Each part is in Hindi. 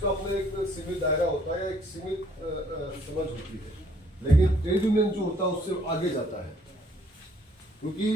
उसका अपना एक सीमित दायरा होता है, एक सीमित समझ होती है, लेकिन ट्रेड यूनियन जो होता है उससे आगे जाता है। क्योंकि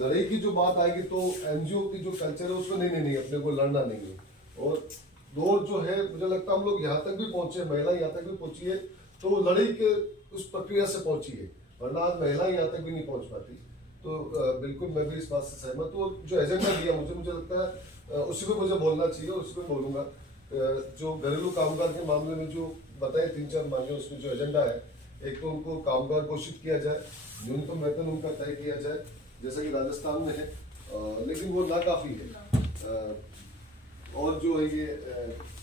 लड़ाई की जो बात आएगी तो एनजीओ की जो कल्चर है उसमें नहीं अपने को लड़ना नहीं है। और दौर जो है मुझे लगता है हम लोग यहाँ तक भी पहुंचे, महिला यहाँ तक भी पहुंची है तो लड़ाई के उस प्रक्रिया से पहुंची है, वरना आज महिला यहाँ तक भी नहीं पहुंच पाती। तो बिल्कुल मैं भी इस बात से सहमत हूँ। जो एजेंडा दिया मुझे लगता है उसी पे मुझे बोलना चाहिए, उसी पे बोलूंगा। जो घरेलू कामगार के मामले में जो बताए 3-4 मांगे, उसमें जो एजेंडा है, एक तो उनको कामगार घोषित किया जाए, न्यूनतम वेतन उनका तय किया जाए जैसा कि राजस्थान में है, लेकिन वो नाकाफी है। और जो है ये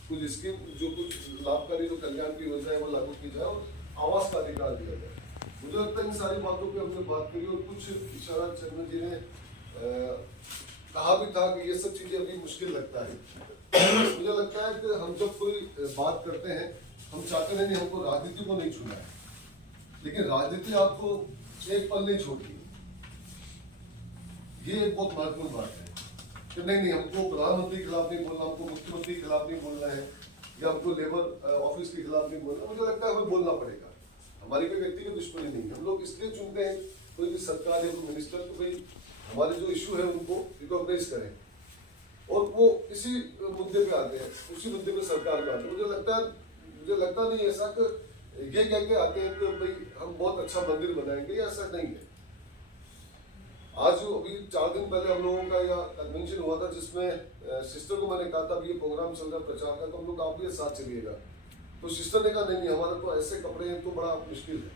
कुछ स्कीम, जो कुछ लाभकारी जो कल्याण की योजना है वो लागू की जाए और आवास का अधिकार दिया जाए। मुझे लगता है इन सारी बातों पे हमने बात करी और कुछ इशारा चंद्र जी ने कहा भी था कि ये सब चीजें अभी मुश्किल लगता है। मुझे लगता है कि हम जब कोई बात करते हैं, हम चाहते हैं नहीं हमको राजनीति को नहीं छूना है, लेकिन राजनीति आपको एक पल नहीं छोड़ती। ये एक बहुत महत्वपूर्ण बात है कि नहीं हमको प्रधानमंत्री के खिलाफ नहीं बोलना, हमको मुख्यमंत्री के खिलाफ नहीं बोलना है, या हमको लेबर ऑफिस के खिलाफ नहीं बोलना। मुझे लगता है हमें बोलना पड़ेगा। हमारी कोई व्यक्तिगत दुश्मनी नहीं है, हम लोग इसलिए चुनते हैं कोई भी सरकार या कोई मिनिस्टर को, भाई हमारे जो इशू है उनको रिकॉग्नाइज करें और वो इसी मुद्दे पे आते हैं, उसी मुद्दे पे सरकार में आते हैं। मुझे लगता नहीं ऐसा कि ये कह के आते हैं कि भाई हम बहुत अच्छा मंदिर बनाएंगे, ऐसा नहीं है। आज अभी 4 दिन पहले हम लोगों का यह कन्वेंशन हुआ था जिसमें सिस्टर को मैंने कहा था ये प्रोग्राम चल रहा प्रचार का, तो हम लोग आप भी साथ चलिएगा। तो सिस्टर ने कहा नहीं हमारा तो ऐसे कपड़े हैं तो बड़ा मुश्किल है।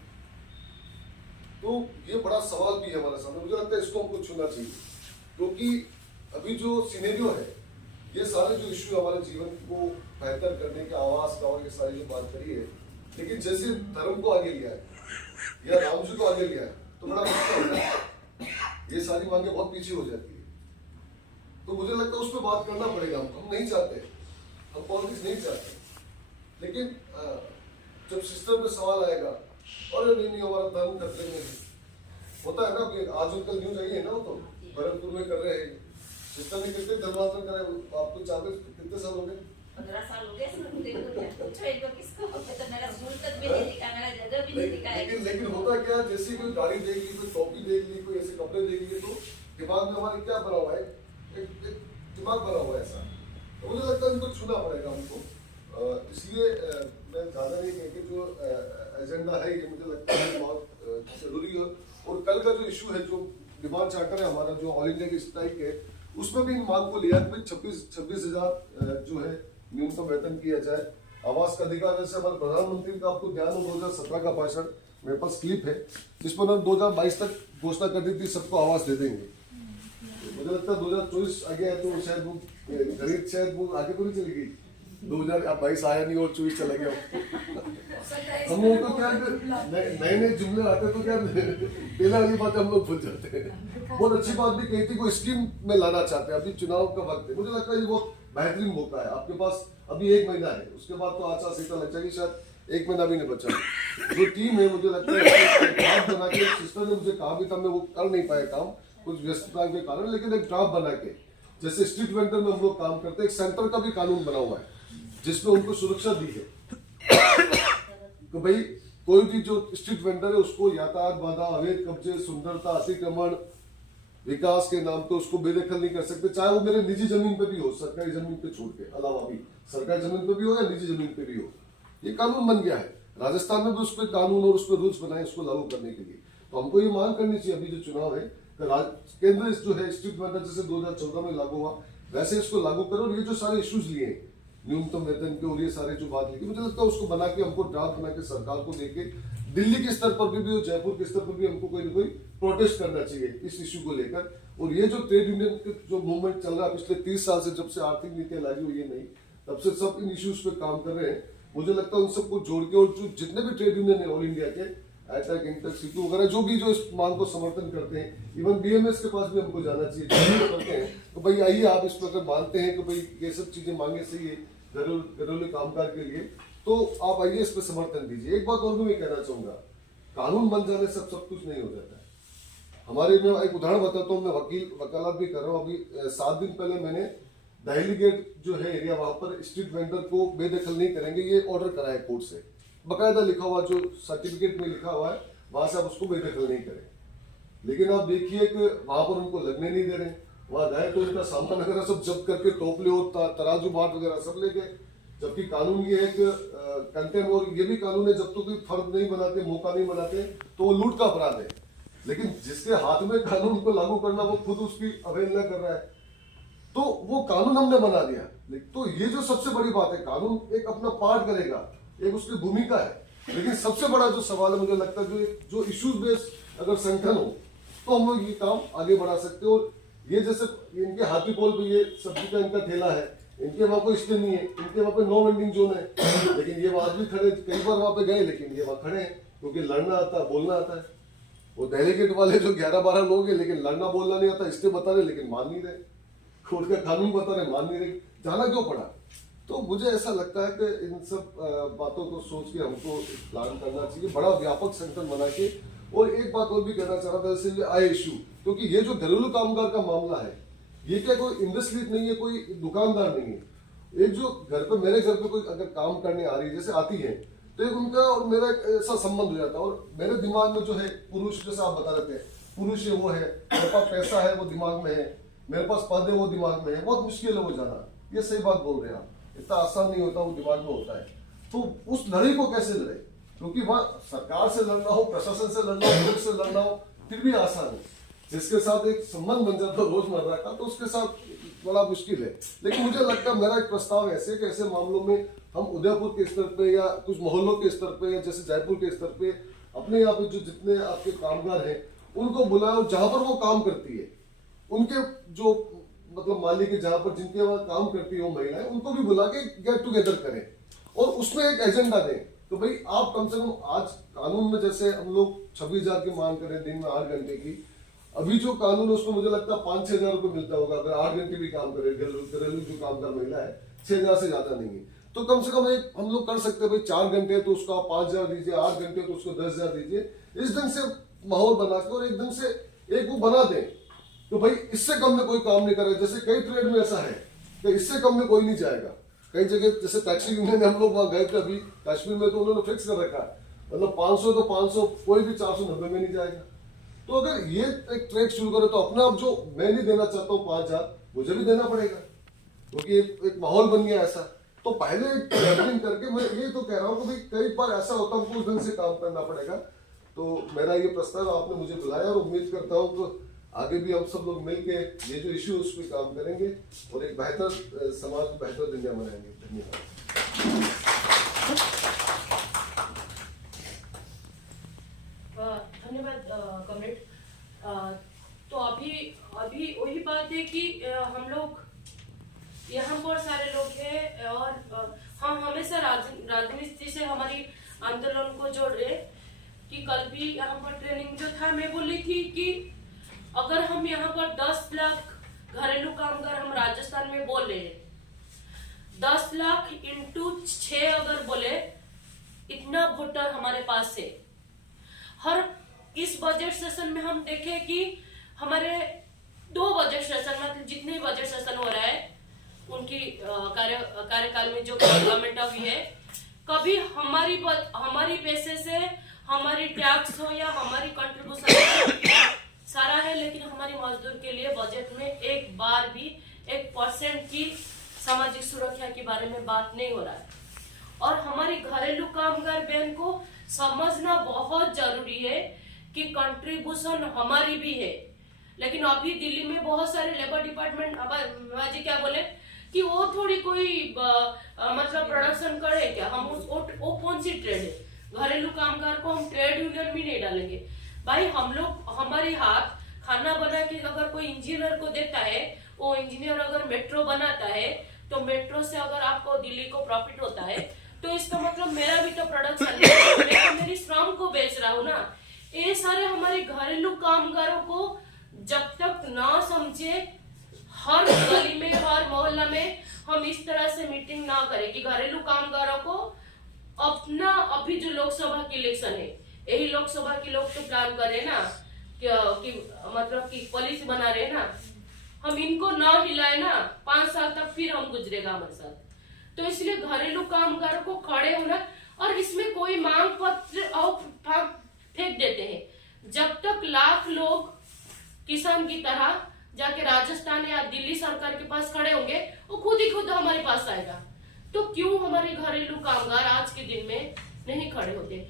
तो ये बड़ा सवाल भी है हमारे सामने। मुझे लगता है इसको हमको छूना चाहिए, क्योंकि अभी जो सिनेरियो है, ये सारे जो इश्यू हमारे जीवन को बेहतर करने के, आवास का और ये सारी जो बात करी है, लेकिन जैसे धर्म को आगे लिया है या राम जी को आगे लिया है तो बड़ा मुश्किल होता है। ये सारी मांगे बहुत पीछे हो जाती है। तो मुझे लगता है उस पर बात करना पड़ेगा। हम नहीं चाहते, हम पॉलिटिक्स नहीं चाहते, लेकिन जब सिस्टम में सवाल आएगा और नहीं हमारा धर्म खतरे में होता है ना। आज उनका न्यूज आई है ना, वो तो भरतपुर में कर रहे हैं। सिस्टम ने कितने धर्मांतरण करे, आपको 40 कितने साल हो गए? 15 साल हो गए। लेकिन होता क्या, जैसे कोई गाड़ी देख ली, कोई टोपी देख ली, कोई ऐसे कपड़े देख लिए, तो दिमाग में हमारे क्या बना हुआ है, एक दिमाग बना हुआ है ऐसा। तो मुझे लगता है इनको छूना पड़ेगा हमको। इसलिए मैं ज़्यादा नहीं कह के जो एजेंडा है ये मुझे लगता है बहुत जरूरी है। और कल का जो इशू है, जो डिमांड चार्टर है हमारा, जो ऑल इंडिया की स्ट्राइक है, उसमें भी इन मांग को लिया कि 26,000 जो है न्यूनतम वेतन किया जाए, आवास का अधिकार। जैसे हमारे प्रधानमंत्री का आपको ध्यान हो 2017 का भाषण, मेरे पास क्लिप है, जिसमें उन्होंने 2022 तक घोषणा कर दी थी सबको आवास दे देंगे। मुझे लगता है 2024 आ गया है तो शायद वो गरीब शायद वो आगे तो नहीं चली गई। 2022 आया नहीं और 24 चला गया। हम लोग तो क्या नए जुमले आते तो क्या पहला वाली बात हम लोग भूल जाते हैं। बहुत अच्छी बात भी कही थी, कोई स्कीम में लाना चाहते हैं। अभी चुनाव का वक्त है, मुझे लगता है ये बहुत बेहतरीन मौका है। आपके पास अभी 1 महीना है, उसके बाद तो आचार संहिता लग जाएगी, शायद 1 महीना भी नहीं बचा। जो टीम है मुझे लगता है ड्राफ्ट बना के, सिस्टर ने मुझे कहा भी था, मैं वो कर नहीं पाया काम कुछ व्यस्तता के कारण, लेकिन एक ड्राफ्ट बना के, जैसे स्ट्रीट वेंडर में हम लोग काम करते हैं, एक सेंटर का भी कानून बना हुआ है जिसमें उनको सुरक्षा दी है तो भाई कोई भी जो स्ट्रीट वेंडर है उसको यातायात बाधा, अवैध कब्जे, सुंदरता, अतिक्रमण, विकास के नाम पे उसको बेदखल नहीं कर सकते, चाहे वो मेरे निजी जमीन पे भी हो, सरकारी जमीन पे छोड़ के अलावा भी, सरकारी जमीन पे भी हो या निजी जमीन पे भी हो। ये कानून बन गया है। राजस्थान में भी उस पर कानून और उस पर रूल्स बनाए उसको लागू करने के लिए। तो हमको ये मांग करनी चाहिए, अभी जो चुनाव है केंद्र जो है स्ट्रीट वेंडर जैसे 2014 में लागू हुआ वैसे इसको लागू करो। और ये जो सारे इश्यूज लिए न्यूनतम वेतन के और ये सारे जो बात लिखी, मुझे लगता है उसको बना के हमको ड्राफ्ट बना के सरकार को देके दिल्ली के स्तर पर भी और जयपुर के स्तर पर भी हमको कोई ना कोई प्रोटेस्ट करना चाहिए इस इश्यू को लेकर। और ये जो ट्रेड यूनियन के जो मूवमेंट चल रहा है पिछले 30 साल से, जब से आर्थिक नीतियां लागू हुई है नहीं, तब से सब इन इश्यूज पे काम कर रहे हैं। मुझे लगता है उन सबको जोड़ के, और जो जितने भी ट्रेड यूनियन है ऑल इंडिया के, एटक, इंटक, सीटू वगैरह, जो भी जो इस मांग को समर्थन करते हैं, इवन बीएमएस के पास भी हमको जाना चाहिए, करते हैं तो भाई आइए आप इस पर मानते हैं कि भाई ये सब चीजें मांगे सही है घरेलू कामकाज के लिए, तो आप आइए इस पर समर्थन दीजिए। एक बात और भी मैं कहना चाहूंगा, कानून बन जाने से सब कुछ नहीं हो जाता है। हमारे में एक उदाहरण बताता हूँ, मैं वकालत भी कर रहा हूँ। अभी 7 दिन पहले मैंने दहली गेट जो है एरिया, वहां पर स्ट्रीट वेंडर को बेदखल नहीं करेंगे, ये ऑर्डर करा है कोर्ट से, बकायदा लिखा हुआ, जो सर्टिफिकेट में लिखा हुआ है, वहां से आप उसको बेदखल नहीं करें। लेकिन आप देखिए कि वहां पर उनको लगने नहीं दे रहे, वहां गए तो उनका सामान वगैरह सब जब्त करके टोपले और तराजू बाट वगैरह सब ले गए। जबकि कानून ये है कि कंटेंट, और ये भी कानून है, जब तक कोई फर्द नहीं बनाते, मौका नहीं बनाते, तो वो लूट का अपराध है। लेकिन जिसके हाथ में कानून को लागू करना, वो खुद उसकी अवहेलना कर रहा है, तो वो कानून हमने बना दिया। तो ये जो सबसे बड़ी बात है, कानून एक अपना पार्ट करेगा, एक उसकी भूमिका है। लेकिन सबसे बड़ा जो सवाल है, मुझे लगता है जो इश्यूज बेस्ड अगर संगठन हो, तो हम लोग ये काम आगे बढ़ा सकते हो। और ये जैसे इनके हाथी पोल पे ये सब्जी का इनका ठेला है, इनके वहां कोई स्टे नहीं है, इनके वहां पे नो वेंडिंग जोन है, लेकिन ये वहां भी खड़े, कई बार वहां पे गए, लेकिन ये वहां खड़े हैं, क्योंकि लड़ना आता है, बोलना आता है। वो डेलीगेट वाले जो 11-12 लोग हैं, लेकिन लड़ना बोलना नहीं आता, स्टे बता रहे लेकिन मान नहीं रहे, कोर्ट का कानून बता रहे मान नहीं रहे, जाना क्यों पड़ा? तो मुझे ऐसा लगता है कि इन सब बातों को सोच के हमको प्लान करना चाहिए, बड़ा व्यापक संगठन बना के। और एक बात और भी कहना चाह रहा था, जैसे आय इशू, क्योंकि ये जो घरेलू कामगार का मामला है, ये क्या कोई इंडस्ट्री नहीं है, कोई दुकानदार नहीं है। एक जो घर पे, मेरे घर पे कोई अगर काम करने आ रही है, जैसे आती है, तो एक उनका और मेरा ऐसा संबंध हो जाता है। और मेरे दिमाग में जो है पुरुष, जैसे आप बता रहे थे, पुरुष है वो है, मेरे पास पैसा है वो दिमाग में है, मेरे पास पद है वो दिमाग में है, बहुत मुश्किल है वो जाना। ये सही बात बोल रहे हैं आप, इतना आसान नहीं होता, वो दिमाग में होता है। तो उस लड़ाई को कैसे लड़े? क्योंकि वहां सरकार से लड़ना हो, प्रशासन से लड़ना हो, पुलिस से लड़ना हो, फिर भी आसान है। जिसके साथ एक संबंध बन जाता है रोजमर्रा का, तो उसके साथ बड़ा मुश्किल है। लेकिन मुझे लगता है, मेरा एक प्रस्ताव ऐसे कि ऐसे मामलों में हम उदयपुर के स्तर पे या कुछ मोहल्लों के स्तर पे, या जैसे जयपुर के स्तर पे, अपने यहाँ पे जो जितने आपके कामगार हैं उनको बुलाओ, जहां पर वो काम करती है, उनके जो मतलब मालिक है, जहां पर जिनके वहां काम करती है वो महिलाएं, उनको भी बुला के गेट टुगेदर करें और उसमें एक एजेंडा दें। तो भाई आप कम से कम, आज कानून में जैसे हम लोग 26,000 की मांग करें दिन में 8 घंटे की, अभी जो कानून है उसमें मुझे लगता है 5-6 हजार रुपये मिलता होगा अगर 8 घंटे भी काम करे। घरेलू जो कामगार महिला है 6,000 से ज्यादा नहीं है। तो कम से कम एक हम लोग कर सकते हैं, भाई 4 घंटे तो उसको आप 5,000 दीजिए, 8 घंटे तो उसको 10,000 दीजिए। इस ढंग से माहौल बना के और एक ढंग से एक वो बना दें तो भाई इससे कम में कोई काम नहीं करे। जैसे कई ट्रेड में ऐसा है कि इससे कम में कोई नहीं जाएगा। कई जगह जैसे टैक्सी यूनियन हम लोग वहां गए थे अभी कश्मीर में, तो उन्होंने फिक्स कर रखा है, मतलब 500 तो 500, कोई भी 490 में नहीं जाएगा। तो अगर ये एक ट्रेड शुरू करे तो अपना, अब जो मैं नहीं देना चाहता हूँ 5,000, मुझे भी देना पड़ेगा, क्योंकि एक माहौल बन गया ऐसा। तो पहले ट्रेडिंग करके, मैं ये तो कह रहा हूँ कि भाई कई बार ऐसा होता है, हमको उस ढंग से काम करना पड़ेगा। तो मेरा ये प्रस्ताव आपने मुझे बुलाया और उम्मीद करता हूँ कि आगे भी हम सब लोग मिलके ये जो इश्यू उस पर काम करेंगे और एक बेहतर समाज, बेहतर दुनिया बनाएंगे। धन्यवाद। धन्यवाद कॉमरेड। तो अभी वही बात है कि हम लोग यहाँ पर सारे लोग हैं और हम हमेशा राजनीति से हमारी आंदोलन को जोड़ रहे। कि कल भी यहाँ पर ट्रेनिंग जो था, मैं बोली थी कि अगर हम यहाँ पर 10 लाख घरेलू कामगार हम राजस्थान में बोले, 10 लाख इंटू 6 अगर बोले, इतना वोटर हमारे पास है। हर इस बजट सेशन में हम देखें कि हमारे 2 बजट सेशन, मतलब जितने बजट सेशन हो रहा है उनकी कार्यकाल में जो गवर्नमेंट अभी है, कभी हमारी पैसे से हमारी टैक्स हो या हमारी कंट्रीब्यूशन सारा है, लेकिन हमारी मजदूर के लिए बजट में एक बार भी 1% की सामाजिक सुरक्षा के बारे में बात नहीं हो रहा है। और हमारी घरेलू कामगार बहन को समझना बहुत जरूरी है कि कंट्रीब्यूशन हमारी भी है। लेकिन अभी दिल्ली में बहुत सारे लेबर डिपार्टमेंट, अब जी क्या बोले कि वो थोड़ी कोई मतलब प्रोडक्शन करे क्या, हम वो कौन सी ट्रेड है? घरेलू कामगार को हम ट्रेड यूनियन भी नहीं डालेंगे। भाई हम लोग, हमारे हाथ खाना बना के अगर कोई इंजीनियर को देता है, वो इंजीनियर अगर मेट्रो बनाता है, तो मेट्रो से अगर आपको दिल्ली को प्रॉफिट होता है, तो इसका मतलब मेरा भी तो प्रोडक्शन है, मैं तो मेरी श्रम को बेच रहा हूँ ना। ये सारे हमारे घरेलू कामगारों को जब तक ना समझे, हर गली में, हर मोहल्ला में हम इस तरह से मीटिंग ना करें कि घरेलू कामगारों को अपना, अभी जो लोकसभा की इलेक्शन है, यही लोकसभा के लोग तो प्लान कर रहे ना कि मतलब कि पॉलिसी बना रहे ना हम इनको ना हिलाए ना 5 साल तक फिर हम गुजरेगा हमारे साथ। तो इसलिए घरेलू कामगारों को खड़े होना, और इसमें कोई मांग पत्र और फेंक देते हैं। जब तक लाख लोग किसान की तरह जाके राजस्थान या दिल्ली सरकार के पास खड़े होंगे, वो खुद ही खुद हमारे पास आएगा। तो क्यों हमारे घरेलू कामगार आज के दिन में नहीं खड़े होते?